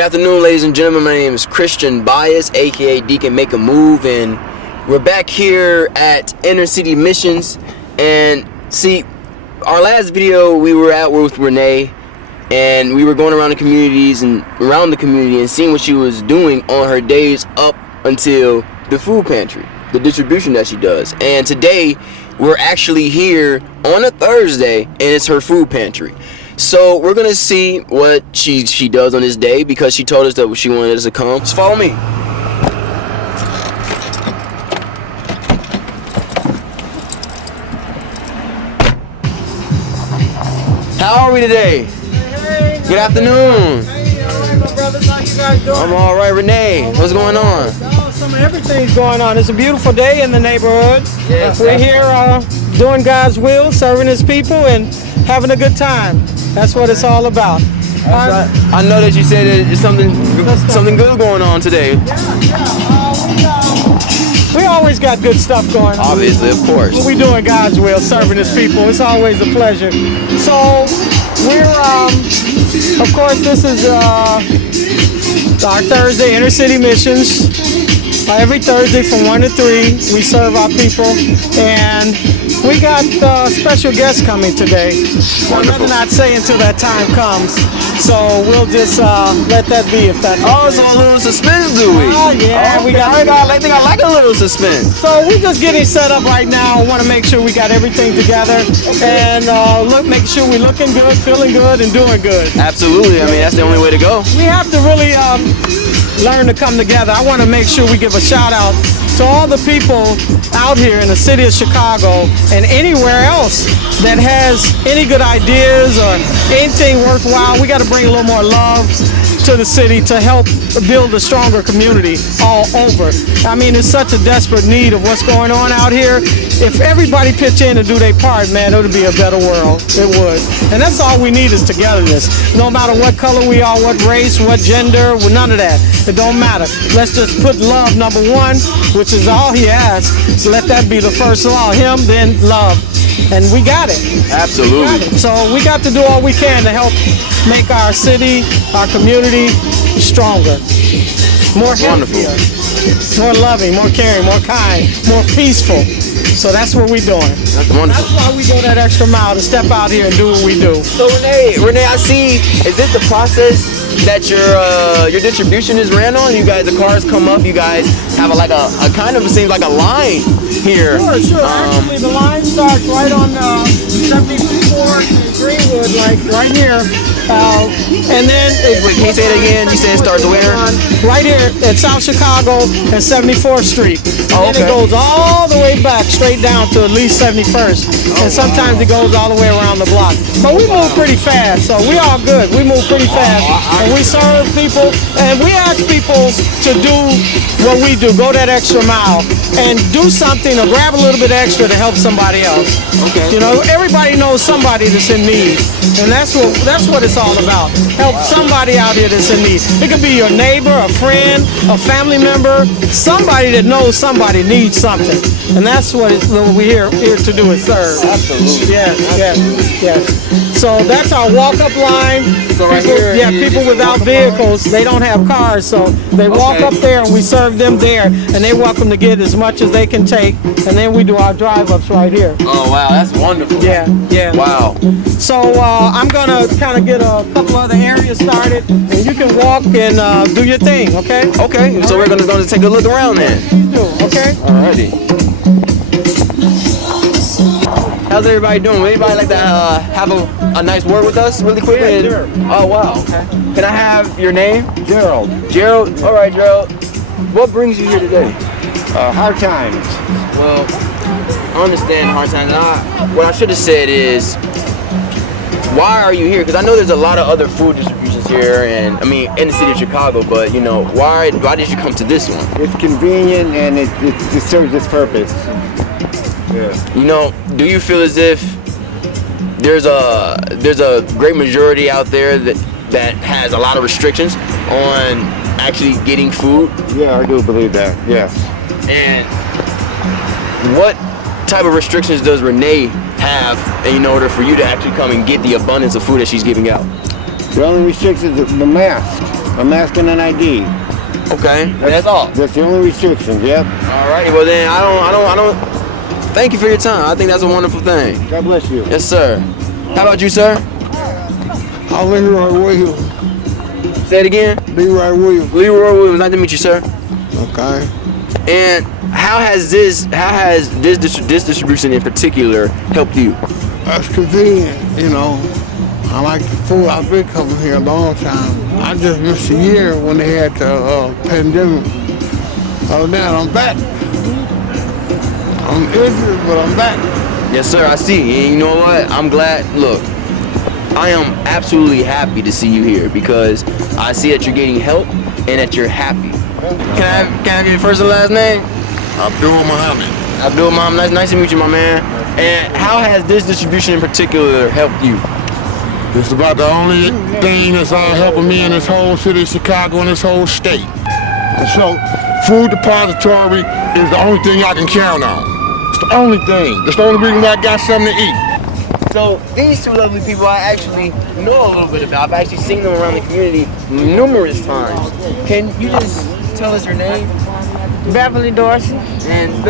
Good afternoon, ladies and gentlemen. My name is Christian Bias, aka Deacon Make a Move, and we're back here at Inner City Missions. And see, our last video we were at with Renee, and we were going around the communities and around the community and seeing what she was doing on her days up until the food pantry, the distribution that she does. And today we're actually here on a Thursday, and it's her food pantry. So we're gonna see what she does on this day, because she told us that she wanted us to come. Just follow me. How are we today? Hey, Good afternoon. Hey, all right, my brothers. How you guys doing? I'm all right, Renee. What's going on? Everything's going on. It's a beautiful day in the neighborhood. Yes, We're here doing God's will, serving His people, and having a good time. That's what it's all about. I know that you said that there's something good going on today. We always got good stuff going on. Obviously, of course. We're doing God's will, serving His people. It's always a pleasure. So we're, of course, this is our Thursday Inner City Missions. Every Thursday from 1 to 3, we serve our people, and we got special guests coming today. I'd rather not say until that time comes, so we'll just let that be if that's Oh, so a little suspense, do we? Oh, yeah. Okay. I think I like a little suspense. So we're just getting set up right now. Want to make sure we got everything together, and make sure we're looking good, feeling good, and doing good. Absolutely. I mean, that's the only way to go. We have to really learn to come together. I want to make sure we give a shout out to all the people out here in the city of Chicago and anywhere else that has any good ideas or anything worthwhile. We got to bring a little more love to the city to help build a stronger community all over. I mean, it's such a desperate need of what's going on out here. If everybody pitch in and do their part, man, it would be a better world. It would. And that's all we need is togetherness. No matter what color we are, what race, what gender, none of that. It don't matter. Let's just put love number one, which is all He asks. Let that be the first law. Him, then love. And we got it. Absolutely. So we got to do all we can to help make our city, our community stronger, more healthier, more loving, more caring, more kind, more peaceful. So that's what we're doing. That's wonderful. That's why we go that extra mile to step out here and do what we do. So Renee, I see. Is this the process that your distribution is ran on? You guys, the cars come up. You guys have a kind of seems like a line here. Sure. Actually, the line starts right on 74 in Greenwood, like right here. And then Wait, can you say it again? You said it starts where? Right here at South Chicago and 74th Street. Oh, And okay. it goes all the way back, straight down to at least 71st. And sometimes it goes all the way around the block. But we move pretty fast, so we all good. We move pretty fast. And we serve people, and we ask people to do what we do, go that extra mile, and do something or grab a little bit extra to help somebody else. Okay. You know, everybody knows somebody that's in need. And that's what it's all about. Help somebody out here that's in need. It could be your neighbor, a friend, a family member, somebody that knows somebody needs something. And that's what we're here to do, is serve. Absolutely. Yes. So that's our walk-up line. So right here, people without vehicles, they don't have cars, so they walk up there and we serve them there, and they're welcome to get as much as they can take, and then we do our drive-ups right here. Oh wow, that's wonderful. Yeah. Wow. So I'm gonna kind of get a couple other areas started, and you can walk and do your thing, okay? Okay. So we're gonna take a look around then. You do, okay? Alrighty. How's everybody doing? Would anybody like to have a nice word with us really quick? Yeah, sure. Oh, wow. Okay. Can I have your name? Gerald, Gerald? All right, Gerald. What brings you here today? hard times. Well, I understand hard times. What I should have said is, why are you here? Because I know there's a lot of other food distributions here, and I mean, in the city of Chicago, but you know, why did you come to this one? It's convenient and it serves its purpose. Yeah. You know, do you feel as if there's a great majority out there that has a lot of restrictions on actually getting food? Yeah, I do believe that. Yes. And what type of restrictions does Renee have in order for you to actually come and get the abundance of food that she's giving out? The only restriction is the mask. A mask and an ID. Okay, that's all. That's the only restrictions. Yep. Alrighty, well then I don't. Thank you for your time. I think that's a wonderful thing. God bless you. Yes, sir. How about you, sir? I'm Leroy Williams. Say it again. Leroy Williams. Leroy Williams. Nice to meet you, sir. Okay. And how has this distribution in particular helped you? That's convenient, you know. I like the food. I've been coming here a long time. I just missed a year when they had the pandemic. Other than that, I'm back. I'm injured, but I'm back. Yes, sir. I see. And you know what? I'm glad. Look, I am absolutely happy to see you here because I see that you're getting help and that you're happy. Can I have your first and last name? Abdul Muhammad. Abdul Muhammad. Nice to meet you, my man. And how has this distribution in particular helped you? It's about the only thing that's all helping me in this whole city of Chicago and this whole state. So, food depository is the only thing I can count on. It's the only thing. It's the only reason I got something to eat. So these two lovely people I actually know a little bit about. I've actually seen them around the community numerous times. Can you just tell us your name? Beverly Dorsey. And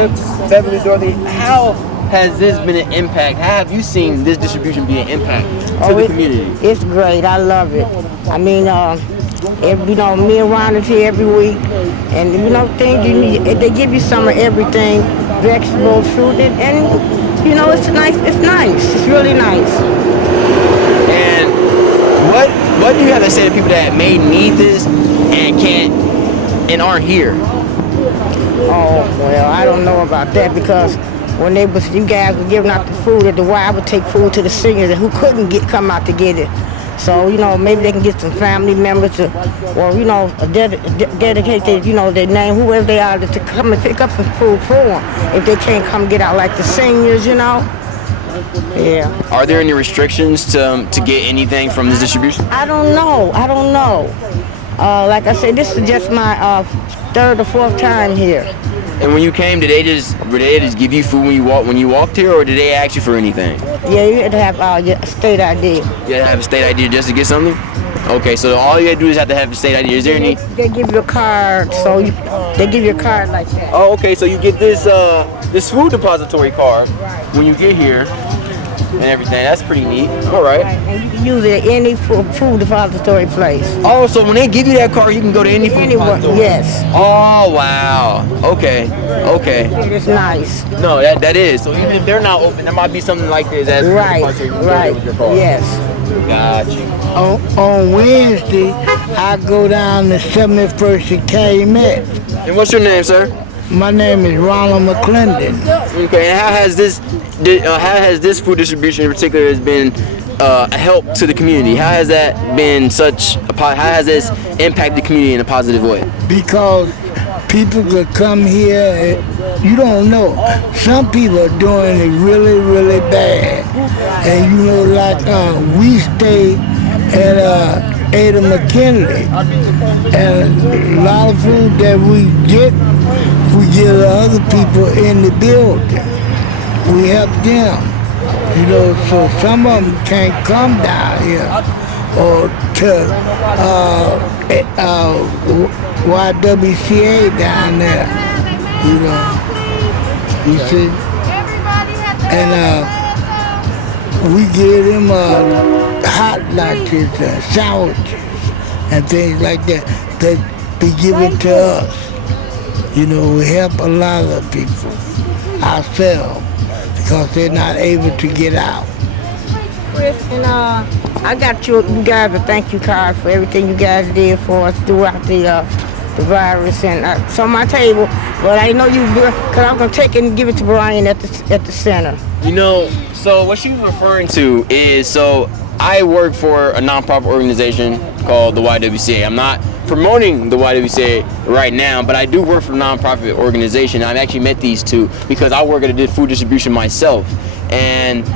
Beverly Dorothy, how has this been an impact? How have you seen this distribution be an impact to the community? It's great. I love it. I mean, me and Ron is here every week, and things you need. They give you some of everything, vegetables, fruit, and it's nice. It's nice. It's really nice. And what do you have to say to people that may need this and aren't here? Oh well, I don't know about that because when you guys were giving out the food at the Y, I would take food to the seniors who couldn't come out to get it. So, maybe they can get some family members dedicate their name, whoever they are, to come and pick up some food for them. If they can't come get out like the seniors, Yeah. Are there any restrictions to get anything from this distribution? I don't know. Like I said, this is just my third or fourth time here. And when you came, did they just give you food when you walked here, or did they ask you for anything? Yeah, you had to have a state ID. You had to have a state ID just to get something? Okay, so all you had to do is have to have a state ID. Is there any? They give you a card, they give you a card like that. Oh, okay, so you get this food depository card when you get here and everything. That's pretty neat. All right. And you can use it at any food depository place. Oh, so when they give you that card, you can go to any food depository? Yes. Oh, wow. Okay. It's nice. No, that is. So even if they're not open, there might be something like this as right. With your card. Yes. Got you. On Wednesday, I go down to 71st and Calumet. And what's your name, sir? My name is Ronald McClendon. Okay, and how has this food distribution in particular has been a help to the community? How has that been how has this impacted the community in a positive way? Because people could come here, you don't know. Some people are doing it really, really bad. And we stay at Ada McKinley. And a lot of food that we get other people in the building. We help them. So some of them can't come down here or to YWCA down there, you see. And we give them hot lunches, sandwiches, and things like that be given to us. We help a lot of people ourselves because they're not able to get out. Chris, and I got you guys a thank you card for everything you guys did for us throughout the virus, and it's on my table. But I know you, because I'm gonna take it and give it to Brian at the center. So what she's referring to is, I work for a nonprofit organization called the YWCA. I'm not promoting the YWCA right now, but I do work for a nonprofit organization. I've actually met these two because I work at a food distribution myself. And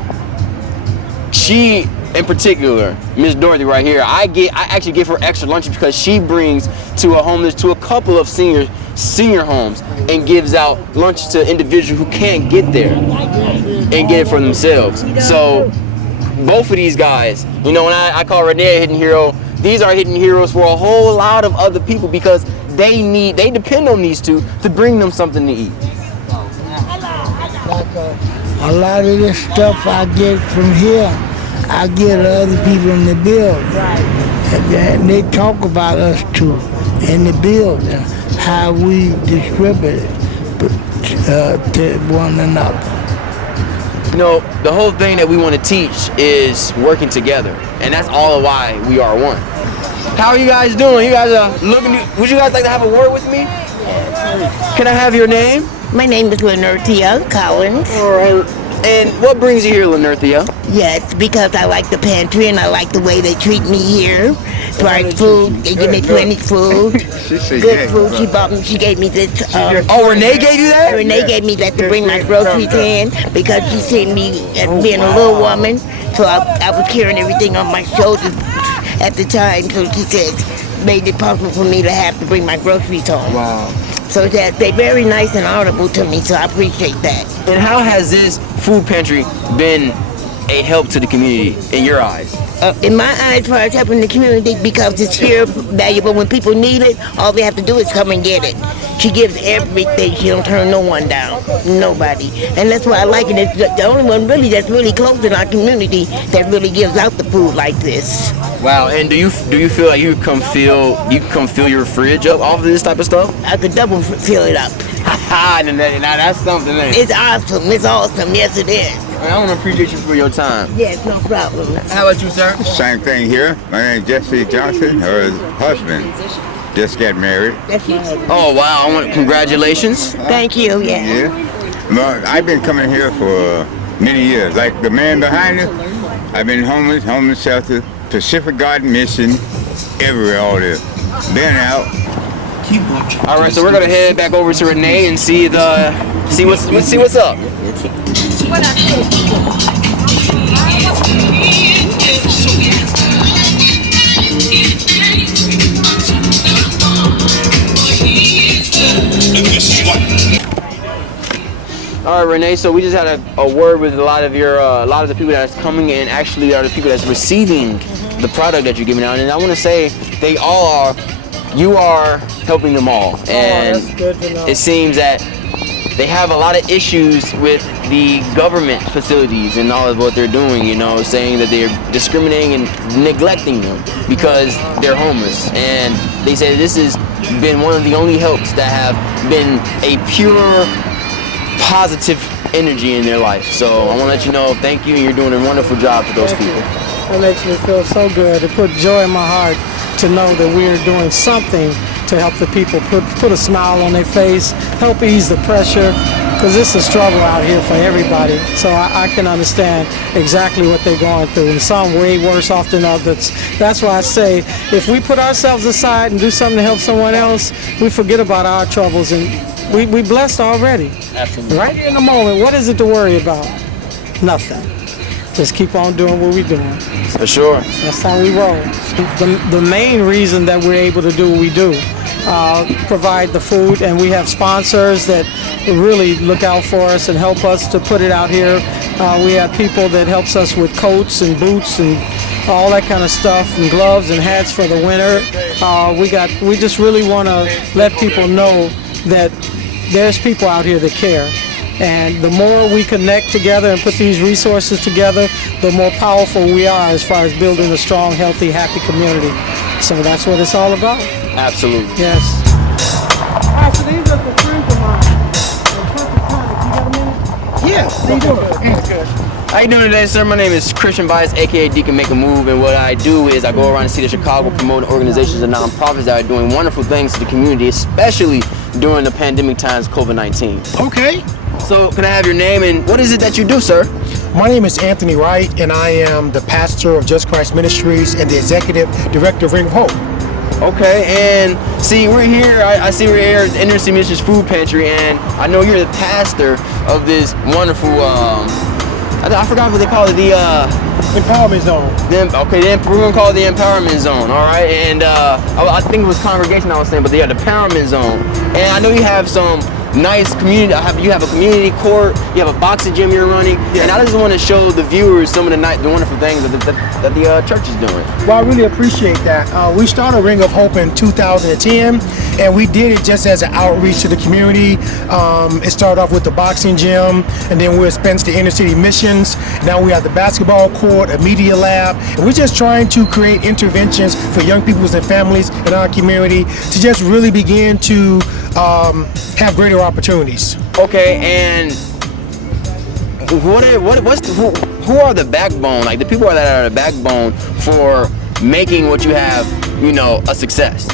she, in particular, Miss Dorothy right here, I actually give her extra lunches because she brings to a couple of senior homes and gives out lunch to individuals who can't get there and get it for themselves. So both of these guys, when I call Renee a hidden hero, these are hidden heroes for a whole lot of other people because they depend on these two to bring them something to eat. Like a lot of this stuff I get from here, I get other people in the building. And they talk about us too in the building, how we distribute it to one another. You know, the whole thing that we want to teach is working together, and that's all of why we are one. How are you guys doing? You guys are looking. Would you guys like to have a word with me? Can I have your name? My name is Lenorthia Collins. All right. And what brings you here, Lenorthia? Yes, because I like the pantry and I like the way they treat me here. Right food, they give me plenty food. Good food. She gave me this. Oh, Renee gave you that? Renee gave me that to bring my groceries in because she seen me as being a little woman, so I was carrying everything on my shoulders at the time. So she said, made it possible for me to have to bring my groceries home. Wow. So they're very nice and honorable to me, so I appreciate that. And how has this food pantry been a help to the community in your eyes? In my eyes, as far as helping the community, because it's here valuable. When people need it, all they have to do is come and get it. She gives everything. She don't turn no one down, nobody. And that's why I like it. It's the only one really that's really close in our community that really gives out the food like this. Wow. And do you feel like you can come fill your fridge up off of this type of stuff? I could double fill it up. Now that's something. It's awesome. It's awesome. Yes, it is. I want to appreciate you for your time. Yes, no problem. How about you, sir? Same thing here. My name is Jesse Johnson. Her husband just got married. That's my husband. Oh wow! Congratulations. Thank you. Yes. Yeah. Well, I've been coming here for many years. Like the man behind us, I've been homeless shelter, Pacific Garden Mission, everywhere all this. Been out. All right, so we're gonna head back over to Renee and see what's up. All right, Renee. So we just had a word with a lot of the people that's coming in. Actually, are the people that's receiving the product that you're giving out, and I want to say they all are. You are helping them all, and that's good to know. It seems that they have a lot of issues with the government facilities and all of what they're doing, you know, saying that they're discriminating and neglecting them because they're homeless. And they say this has been one of the only helps that have been a pure, positive energy in their life. So I want to let you know, thank you, and you're doing a wonderful job for those people. That makes me feel so good. It put joy in my heart to know that we are doing something to help the people, put a smile on their face, help ease the pressure, because it's a struggle out here for everybody. So I can understand exactly what they're going through, and some way worse off than others. That's why I say, if we put ourselves aside and do something to help someone else, we forget about our troubles, and we blessed already. Absolutely. Right in the moment, what is it to worry about? Nothing. Just keep on doing what we're doing. For sure. That's how we roll. The main reason that we're able to do what we do, provide the food, and we have sponsors that really look out for us and help us to put it out here. We have people that helps us with coats and boots and all that kind of stuff, and gloves and hats for the winter. We just really want to let people know that there's people out here that care. And the more we connect together and put these resources together, the more powerful we are as far as building a strong, healthy, happy community. So that's what it's all about. Absolutely. Yes. All right, so these are the friends of mine. You got a minute? Yeah. How you doing? Good. How you doing today, sir? My name is Christian Bias, aka Deacon Make a Move, and what I do is I go around the city of Chicago promoting organizations and nonprofits that are doing wonderful things to the community, especially during the pandemic times, COVID-19. Okay. So, can I have your name and what is it that you do, sir? My name is Anthony Wright, and I am the pastor of Just Christ Ministries and the executive director of Ring of Hope. Okay, and see, we're here. I see we're here at the Ministries Ministries Food Pantry, and I know you're the pastor of this wonderful. I forgot what they call it. The Empowerment Zone. We're gonna call it the Empowerment Zone. All right, and I think it was congregation I was saying, but yeah, the Empowerment Zone. And I know you have some nice community. You have a community court. You have a boxing gym you're running, and I just want to show the viewers some of the wonderful things that the church is doing. Well, I really appreciate that. We started Ring of Hope in 2010, and we did it just as an outreach to the community. It started off with the boxing gym, and then we expanded to inner city missions. Now we have the basketball court, a media lab, and we're just trying to create interventions for young people and families in our community to just really begin to have greater opportunities. Okay, and who are the backbone? Like the people that are the backbone for making what you have, a success?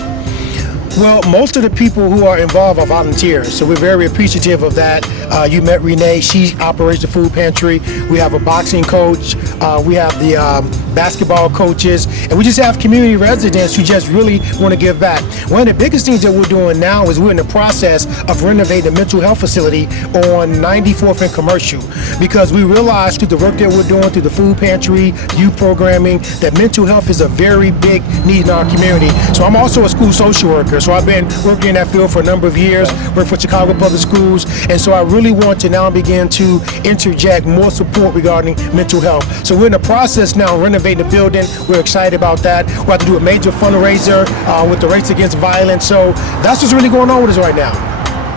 Well, most of the people who are involved are volunteers, so we're very appreciative of that. You met Renee, she operates the food pantry. We have a boxing coach, we have the basketball coaches, and we just have community residents who just really want to give back. One of the biggest things that we're doing now is we're in the process of renovating the mental health facility on 94th and Commercial, because we realize through the work that we're doing through the food pantry, youth programming, that mental health is a very big need in our community. So I'm also a school social worker. So I've been working in that field for a number of years, work for Chicago Public Schools, and so I really want to now begin to interject more support regarding mental health. So we're in the process now of renovating the building. We're excited about that. We're about to do a major fundraiser with the Race Against Violence. So that's what's really going on with us right now.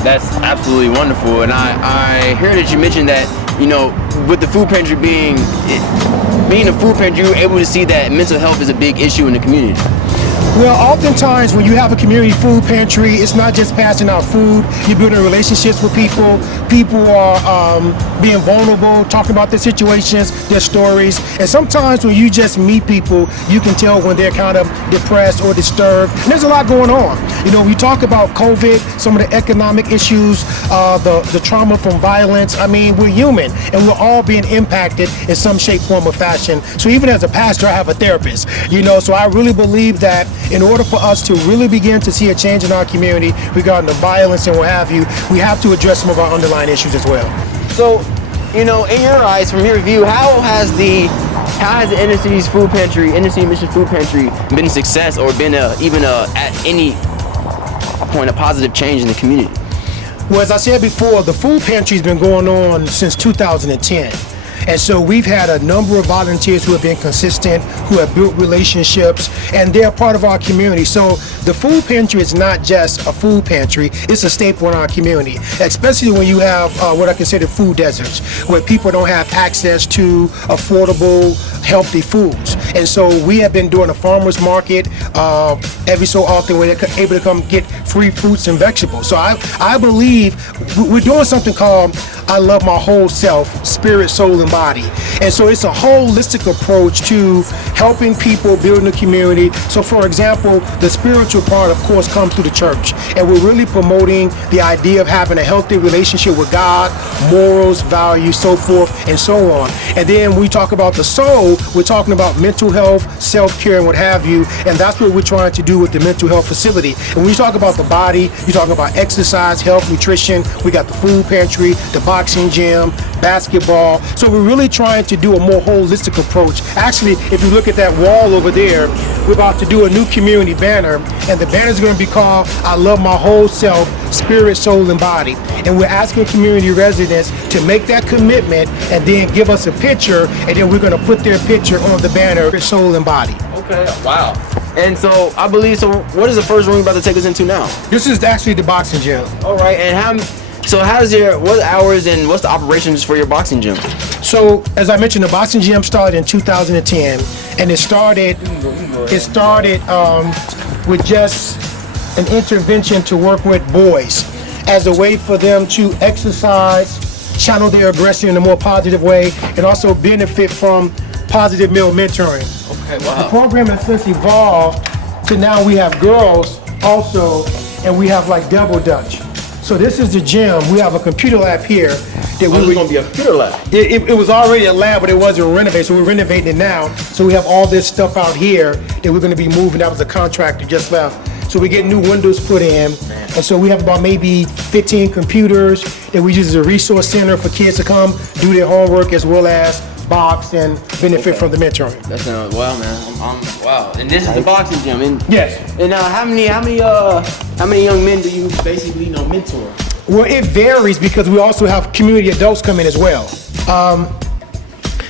That's absolutely wonderful, and I hear that you mentioned that, with the food pantry being a food pantry, you're able to see that mental health is a big issue in the community. Well, oftentimes when you have a community food pantry, it's not just passing out food. You're building relationships with people. People are being vulnerable, talking about their situations, their stories. And sometimes when you just meet people, you can tell when they're kind of depressed or disturbed. And there's a lot going on. We talk about COVID, some of the economic issues, the trauma from violence. I mean, we're human, and we're all being impacted in some shape, form, or fashion. So even as a pastor, I have a therapist. So I really believe that in order for us to really begin to see a change in our community regarding the violence and what have you, we have to address some of our underlying issues as well. So, in your eyes, from your view, how has the inner city mission food pantry been a success, or been at any point a positive change in the community? Well, as I said before, the food pantry's been going on since 2010. And so we've had a number of volunteers who have been consistent, who have built relationships, and they're part of our community. So the food pantry is not just a food pantry, it's a staple in our community, especially when you have what I consider food deserts, where people don't have access to affordable, healthy foods. And so we have been doing a farmer's market every so often where they're able to come get free fruits and vegetables. So I believe we're doing something called I Love My Whole Self, Spirit, Soul, and Body. And so it's a holistic approach to helping people, building a community. So for example, the spiritual part, of course, comes through the church. And we're really promoting the idea of having a healthy relationship with God, morals, values, so forth, and so on. And then we talk about the soul, we're talking about mental health, self-care, and what have you. And that's what we're trying to do with the mental health facility. And when you talk about the body, you're talking about exercise, health, nutrition. We got the food pantry, the boxing gym, basketball. So we're really trying to do a more holistic approach. Actually, if you look at that wall over there, we're about to do a new community banner, and the banner is going to be called I Love My Whole Self, Spirit, Soul, and Body. And we're asking community residents to make that commitment and then give us a picture, and then we're going to put their picture on the banner, Soul and Body. Okay, wow. And so I believe, what is the first room you're about to take us into now? This is actually the boxing gym. All right, and what hours and what's the operations for your boxing gym? So, as I mentioned, the boxing gym started in 2010, and it started with just an intervention to work with boys as a way for them to exercise, channel their aggression in a more positive way, and also benefit from positive male mentoring. Okay, wow. The program has since evolved to now we have girls also, and we have like double dutch. So this is the gym. We have a computer lab here. It's going to be a computer lab. It was already a lab, but it wasn't renovated, so we're renovating it now. So we have all this stuff out here that we're going to be moving. That was a contractor just left. So we get new windows put in. And so we have about maybe 15 computers that we use as a resource center for kids to come do their homework as well as box and benefit from the mentoring. That sounds wow, man. Wow. And this is the boxing gym. And yes. And how many young men do you basically mentor? Well, it varies because we also have community adults come in as well.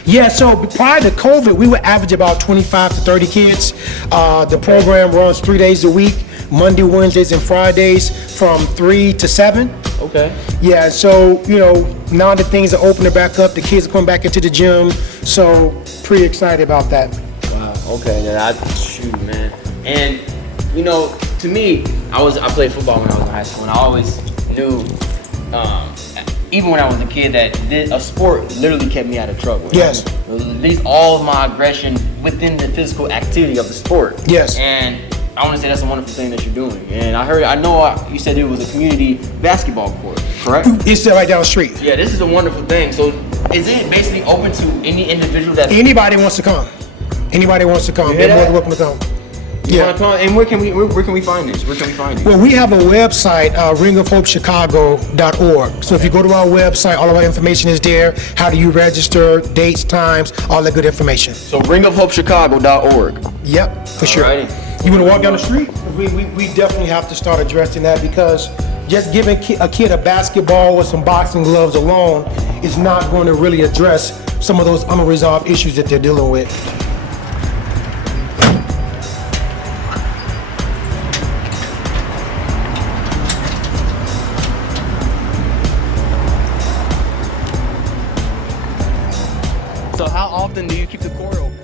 Yeah, so prior to COVID, we would average about 25 to 30 kids. The program runs 3 days a week, Monday, Wednesdays, and Fridays from 3 to 7. Okay. Yeah, so, you know, now that things are opening back up, the kids are coming back into the gym, so pretty excited about that. Wow. Okay. Yeah, shoot, man. And you know, to me, I played football when I was in high school, and I always knew, even when I was a kid, that a sport literally kept me out of trouble. Yes. At least all of my aggression within the physical activity of the sport. Yes. And I want to say that's a wonderful thing that you're doing. And I know you said it was a community basketball court, correct? It's right down the street. Yeah, this is a wonderful thing. So is it basically open to any individual that Anybody wants to come. Anybody wants to come. They're more than welcome to come. Yeah. And where can we find this? Where can we find you? Well, we have a website, ringofhopechicago.org. So if you go to our website, all of our information is there. How do you register, dates, times, all that good information. So ringofhopechicago.org. Yep, for sure. Alrighty. You want to walk down the street? We definitely have to start addressing that, because just giving a kid a basketball with some boxing gloves alone is not going to really address some of those unresolved issues that they're dealing with. So how often do you keep the court open?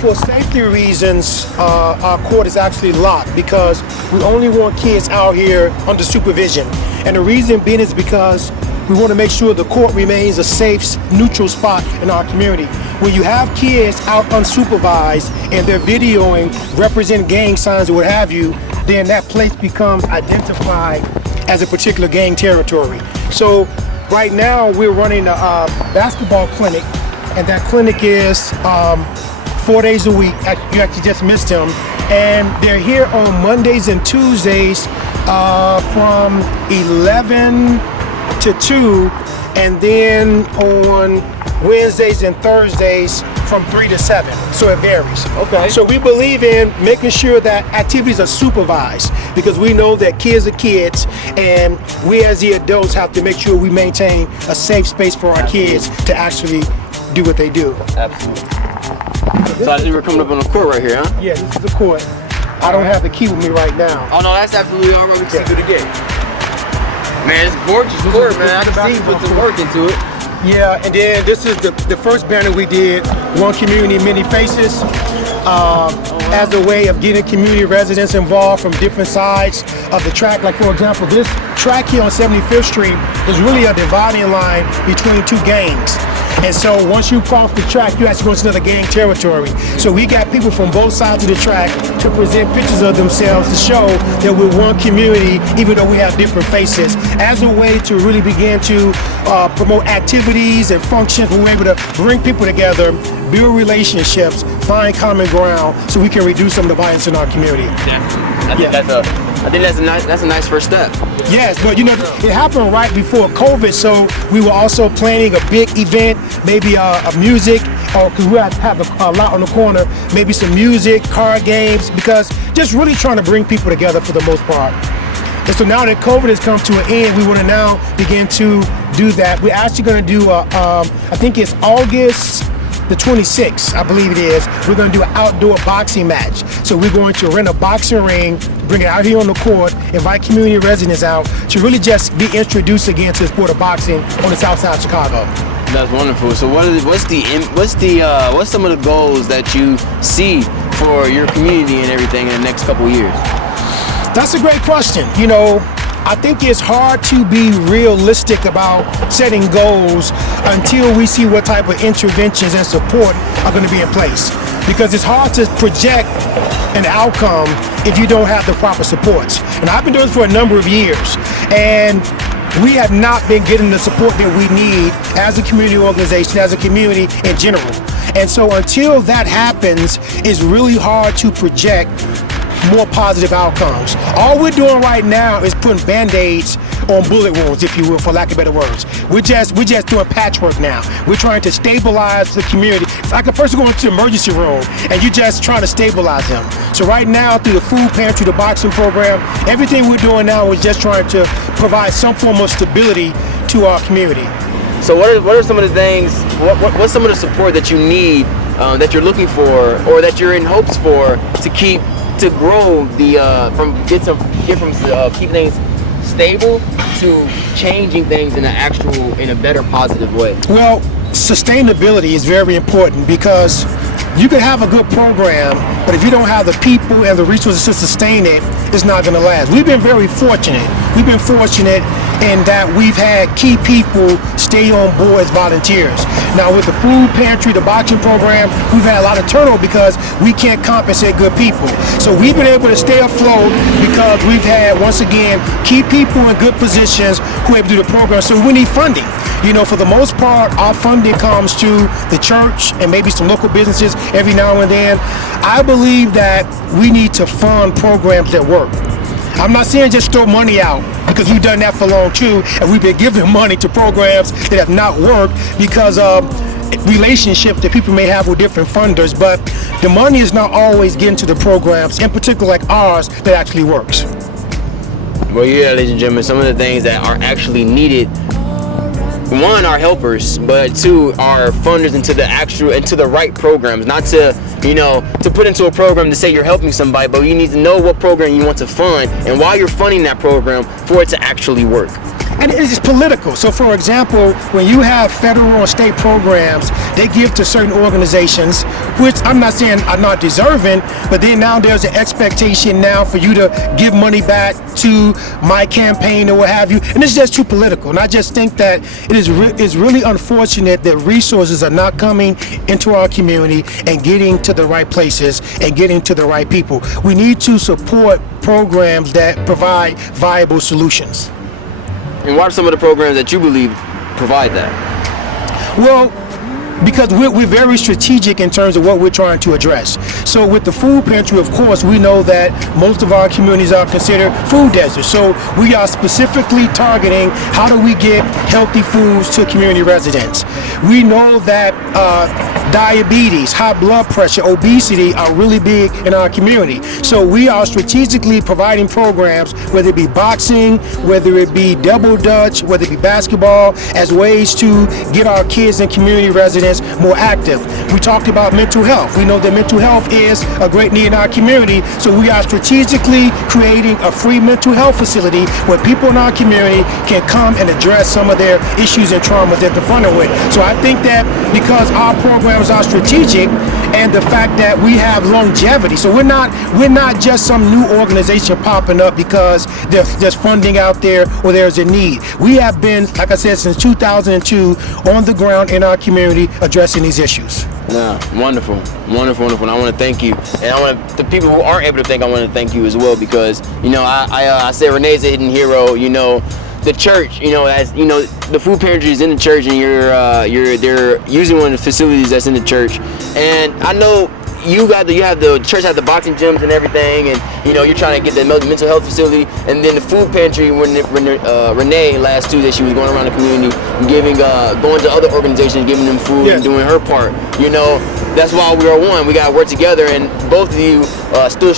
For safety reasons, our court is actually locked because we only want kids out here under supervision. And the reason being is because we want to make sure the court remains a safe, neutral spot in our community. When you have kids out unsupervised and they're videoing, represent gang signs or what have you, then that place becomes identified as a particular gang territory. So right now we're running a basketball clinic, and that clinic is 4 days a week. You actually just missed them. And they're here on Mondays and Tuesdays from 11 to 2, and then on Wednesdays and Thursdays from 3 to 7. So it varies. Okay. So we believe in making sure that activities are supervised, because we know that kids are kids, and we as the adults have to make sure we maintain a safe space for our kids to actually do what they do. Absolutely. So I think we're coming up on the court right here, huh? Yeah, this is the court. I don't have the key with me right now. Oh no, that's absolutely all right. We can see through the gate. Man, it's gorgeous court, man. I can see you put some work into it. Yeah, and then this is the first banner we did, One Community, Many Faces, as a way of getting community residents involved from different sides of the track. Like, for example, this track here on 75th Street is really a dividing line between two gangs. And so once you cross the track, you actually go into another gang territory. So we got people from both sides of the track to present pictures of themselves to show that we're one community, even though we have different faces, as a way to really begin to promote activities and functions where we're able to bring people together, build relationships, find common ground, so we can reduce some of the violence in our community. I think that's a nice first step. Yes, but you know, it happened right before COVID, so we were also planning a big event, maybe a music, or because we have a lot on the corner, maybe some music, card games, because just really trying to bring people together for the most part. And so now that COVID has come to an end, we want to now begin to do that. We're actually going to do, I think it's August the 26th, I believe it is. We're going to do an outdoor boxing match. So we're going to rent a boxing ring, bring it out here on the court, invite community residents out to really just be introduced again to the sport of boxing on the south side of Chicago. That's wonderful. So what's some of the goals that you see for your community and everything in the next couple of years? That's a great question. You know, I think it's hard to be realistic about setting goals until we see what type of interventions and support are going to be in place. Because it's hard to project an outcome if you don't have the proper supports. And I've been doing this for a number of years, and we have not been getting the support that we need as a community organization, as a community in general. And so until that happens, it's really hard to project more positive outcomes. All we're doing right now is putting band-aids on bullet wounds, if you will, for lack of better words. We're just doing patchwork now. We're trying to stabilize the community. It's like a person going to the emergency room and you're just trying to stabilize them. So right now, through the food pantry, the boxing program, everything we're doing now is just trying to provide some form of stability to our community. So what are some of the things, what's some of the support that you need, that you're looking for, or that you're in hopes for to grow from keeping things stable to changing things in a better positive way? Well, sustainability is very important, because you can have a good program, but if you don't have the people and the resources to sustain it, it's not going to last. We've been very fortunate. We've been fortunate in that we've had key people stay on board as volunteers. Now with the food pantry, the boxing program, we've had a lot of turnover because we can't compensate good people. So we've been able to stay afloat because we've had, once again, key people in good positions who are able to do the program. So we need funding. You know, for the most part, our funding comes to the church and maybe some local businesses every now and then. I believe that we need to fund programs that work. I'm not saying just throw money out, because we've done that for long too, and we've been giving money to programs that have not worked because of relationships that people may have with different funders, but the money is not always getting to the programs, in particular like ours, that actually works. Well, yeah, ladies and gentlemen, some of the things that are actually needed, one, are helpers, but two, are funders into the right programs. Not to, to put into a program to say you're helping somebody, but you need to know what program you want to fund and why you're funding that program for it to actually work. And it's political. So for example, when you have federal and state programs, they give to certain organizations, which I'm not saying are not deserving, but then now there's an expectation now for you to give money back to my campaign or what have you. And it's just too political. And I just think that it's really unfortunate that resources are not coming into our community and getting to the right places and getting to the right people. We need to support programs that provide viable solutions. And what are some of the programs that you believe provide that? Well, because we're very strategic in terms of what we're trying to address. So with the food pantry, of course, we know that most of our communities are considered food deserts. So we are specifically targeting how do we get healthy foods to community residents. We know that diabetes, high blood pressure, obesity are really big in our community. So we are strategically providing programs, whether it be boxing, whether it be double dutch, whether it be basketball, as ways to get our kids and community residents more active. We talked about mental health. We know that mental health is a great need in our community, so we are strategically creating a free mental health facility where people in our community can come and address some of their issues and traumas they're confronted with. So I think that because our programs are strategic and the fact that we have longevity, so we're not just some new organization popping up because there's funding out there or there's a need. We have been, like I said, since 2002 on the ground in our community addressing these issues. Yeah, wonderful. And I want to thank you. And the people who aren't able to thank, I want to thank you as well, because, I say Renee's a hidden hero. The church, as the food pantry is in the church, and they're using one of the facilities that's in the church. And I know you have the church have the boxing gyms and everything, and you're trying to get the mental health facility, and then the food pantry. When Renee last Tuesday, she was going around the community, going to other organizations, giving them food, yes, and doing her part. That's why we are one. We gotta work together, and both of you stood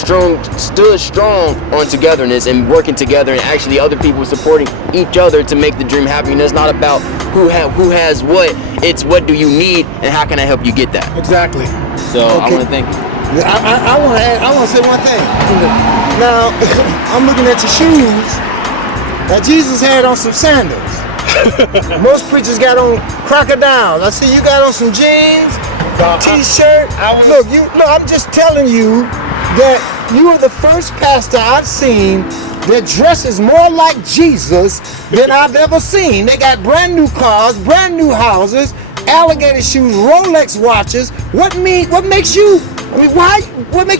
strong on togetherness and working together, and actually other people supporting each other to make the dream happen. It's not about who has what. It's what do you need, and how can I help you get that? Exactly. So okay. I want to thank you. I want to say one thing. Now, I'm looking at your shoes. Now, Jesus had on some sandals. Most preachers got on crocodiles. I see you got on some jeans, t-shirt. Look, I'm just telling you that you are the first pastor I've seen that dresses more like Jesus than I've ever seen. They got brand new cars, brand new houses, alligator shoes, Rolex watches. What makes you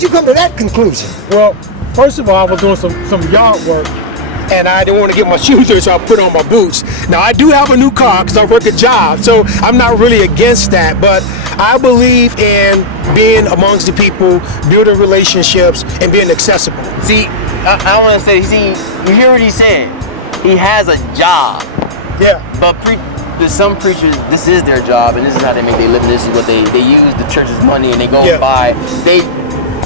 come to that conclusion? Well, first of all, I was doing some yard work, and I didn't want to get my shoes dirty, so I put on my boots. Now, I do have a new car because I work a job, so I'm not really against that, but I believe in being amongst the people, building relationships, and being accessible. See, I want to say, you hear what he's saying? He has a job. Yeah. But some preachers, this is their job, and this is how they make their living. This is what they use the church's money, and they go and buy.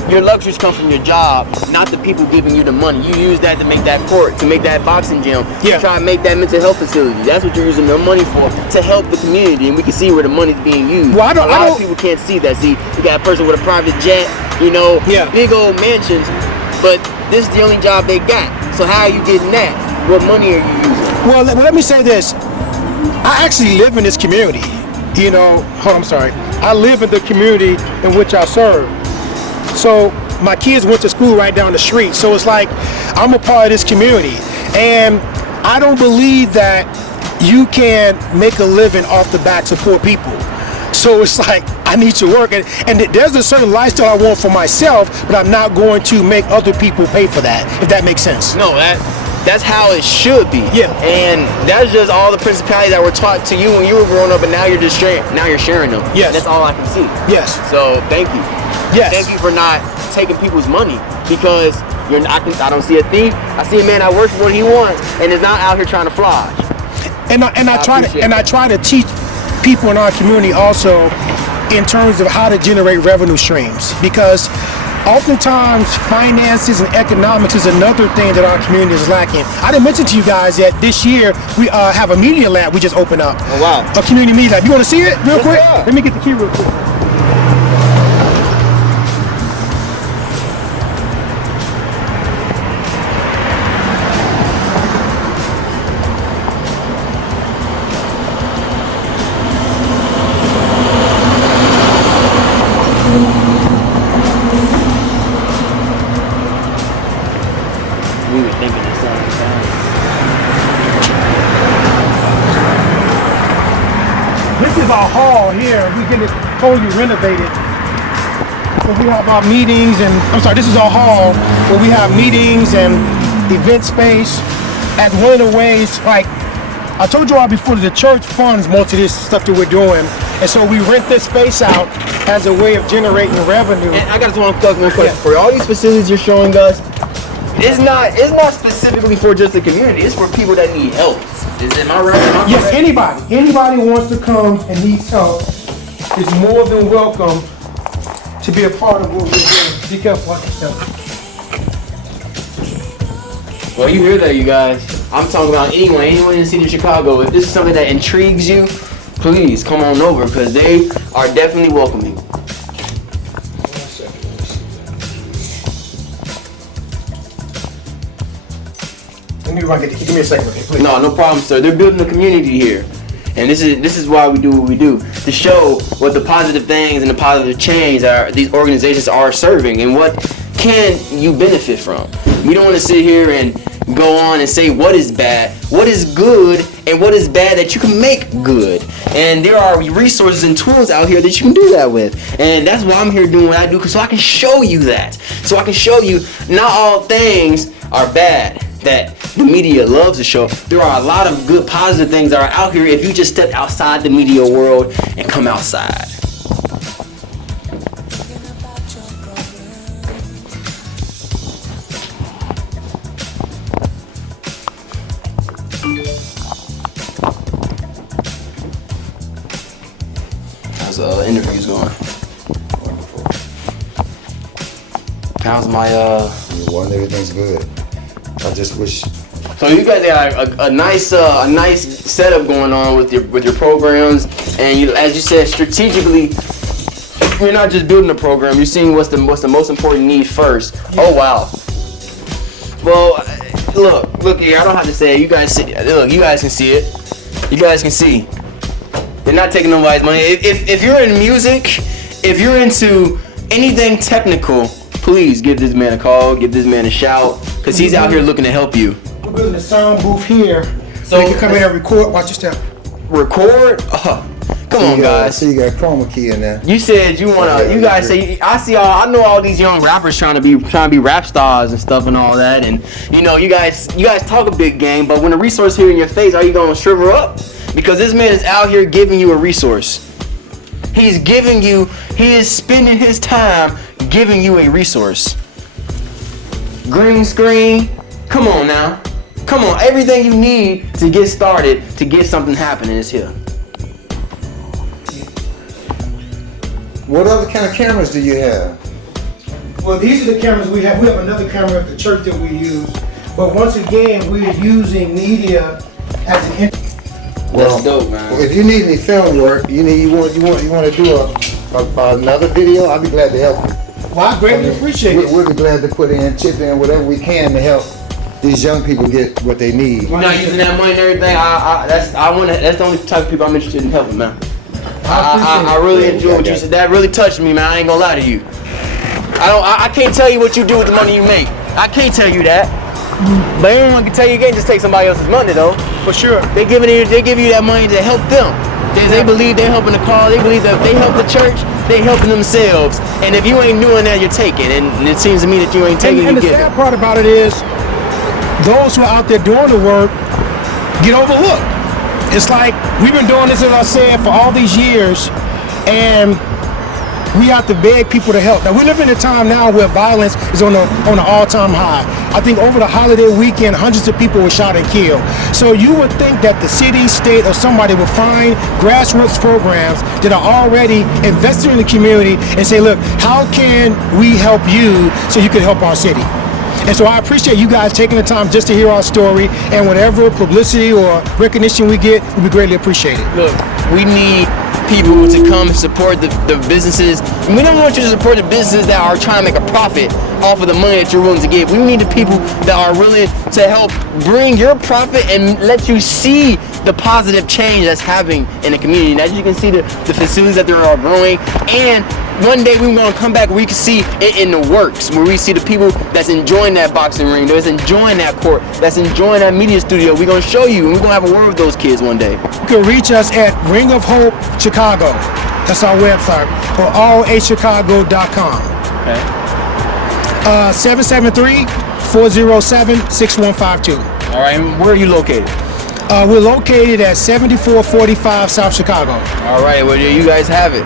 Your luxuries come from your job, not the people giving you the money. You use that to make that court, to make that boxing gym. Yeah. You try to make that mental health facility. That's what you're using their money for, to help the community, and we can see where the money's being used. Well, a lot of people can't see that. See, you got a person with a private jet, you know, big old mansions, but this is the only job they got. So how are you getting that? What money are you using? Well, let me say this. I actually live in this community. You know, I live in the community in which I serve. So my kids went to school right down the street. So it's like I'm a part of this community. And I don't believe that you can make a living off the backs of poor people. So it's like, I need to work. And there's a certain lifestyle I want for myself, but I'm not going to make other people pay for that, if that makes sense. No, that's how it should be. Yeah. And that's just all the principalities that were taught to you when you were growing up, and now you're just sharing them. Yes. That's all I can see. Yes. So thank you. Yes. Thank you for not taking people's money, because I don't see a thief. I see a man that works for what he wants and is not out here trying to floss. And I try to teach people in our community also in terms of how to generate revenue streams, because oftentimes finances and economics is another thing that our community is lacking. I didn't mention to you guys that this year we have a media lab we just opened up. Oh wow. A community media lab. You want to see it real quick? Let me get the key real quick. We were thinking the same thing. This is our hall here. We get it totally renovated. So we have our meetings this is our hall where we have meetings and event space. As one of the ways, like I told you all before, the church funds most of this stuff that we're doing. And so we rent this space out as a way of generating revenue. And I got one question for you. All these facilities you're showing us, it's not specifically for just the community. It's for people that need help. Am I right? Yes, anybody who wants to come and needs help is more than welcome to be a part of what we're doing. Be careful, watch yourself. Well, you hear that, you guys. I'm talking about anyone in the city of Chicago. If this is something that intrigues you, please come on over, because they are definitely welcoming. Give me a second, please. No problem, sir. They're building a community here. And this is why we do what we do, to show what the positive things and the positive change these organizations are serving, and what can you benefit from. We don't want to sit here and go on and say what is bad, what is good, and what is bad that you can make good. And there are resources and tools out here that you can do that with. And that's why I'm here doing what I do, so I can show you that. So I can show you not all things are bad that the media loves to show. There are a lot of good, positive things that are out here if you just step outside the media world and come outside. How's interviews going? Wonderful. How's my Everything's good. I just wish. So you guys got a nice setup going on with your programs, and as you said, strategically, you're not just building a program. You're seeing what's the most important need first. Yeah. Oh wow. Well, look here. I don't have to say it. You guys see. Look, you guys can see it. You guys can see. They're not taking nobody's money. If you're in music, if you're into anything technical, please give this man a call. Give this man a shout. Because he's out here looking to help you. We're building a sound booth here, so you can come in and record. Watch your step. Record? Come on, guys. So you got chroma key in there. You said you wanna. You guys say I know all these young rappers trying to be rap stars and stuff and all that, and you guys talk a big game, but when a resource here in your face, are you gonna shrivel up? Because this man is out here giving you a resource. He is spending his time giving you a resource. Green screen, come on now. Come on, everything you need to get started, to get something happening is here. What other kind of cameras do you have? Well, these are the cameras we have. We have another camera at the church that we use. But once again, we're using media as an. That's dope, man. If you need any film work, you want to do another video, I'll be glad to help you. Well, I greatly appreciate it. We'll be glad to chip in whatever we can to help these young people get what they need. You're not using that money and everything. That's the only type of people I'm interested in helping, man. I really enjoy what you said. That really touched me, man. I ain't gonna lie to you. I can't tell you what you do with the money you make. I can't tell you that. But anyone can tell you can't just take somebody else's money though. For sure. They give you that money to help them. They believe they're helping the cause. They believe that if they help the church, they helping themselves. And if you ain't doing that, you're taking. And it seems to me that you ain't taking. And the sad part about it is, those who are out there doing the work get overlooked. It's like we've been doing this, as I said, for all these years, and we have to beg people to help. Now we live in a time now where violence is on an all-time high. I think over the holiday weekend, hundreds of people were shot and killed. So you would think that the city, state, or somebody would find grassroots programs that are already invested in the community and say, look, how can we help you so you can help our city? And so I appreciate you guys taking the time just to hear our story, and whatever publicity or recognition we get, we greatly appreciate it. Look, we need people to come support the businesses. And we don't want you to support the businesses that are trying to make a profit off of the money that you're willing to give. We need the people that are willing to help bring your profit and let you see the positive change that's happening in the community. And as you can see, the facilities that they are growing, and one day we're going to come back where we can see it in the works, where we see the people that's enjoying that boxing ring, that's enjoying that court, that's enjoying that media studio. We're going to show you, and we're going to have a word with those kids one day. You can reach us at Ring of Hope Chicago. That's our website, or allachicago.com. Okay. 773-407-6152. All right, and where are you located? We're located at 7445 South Chicago. All right, well, there you guys have it.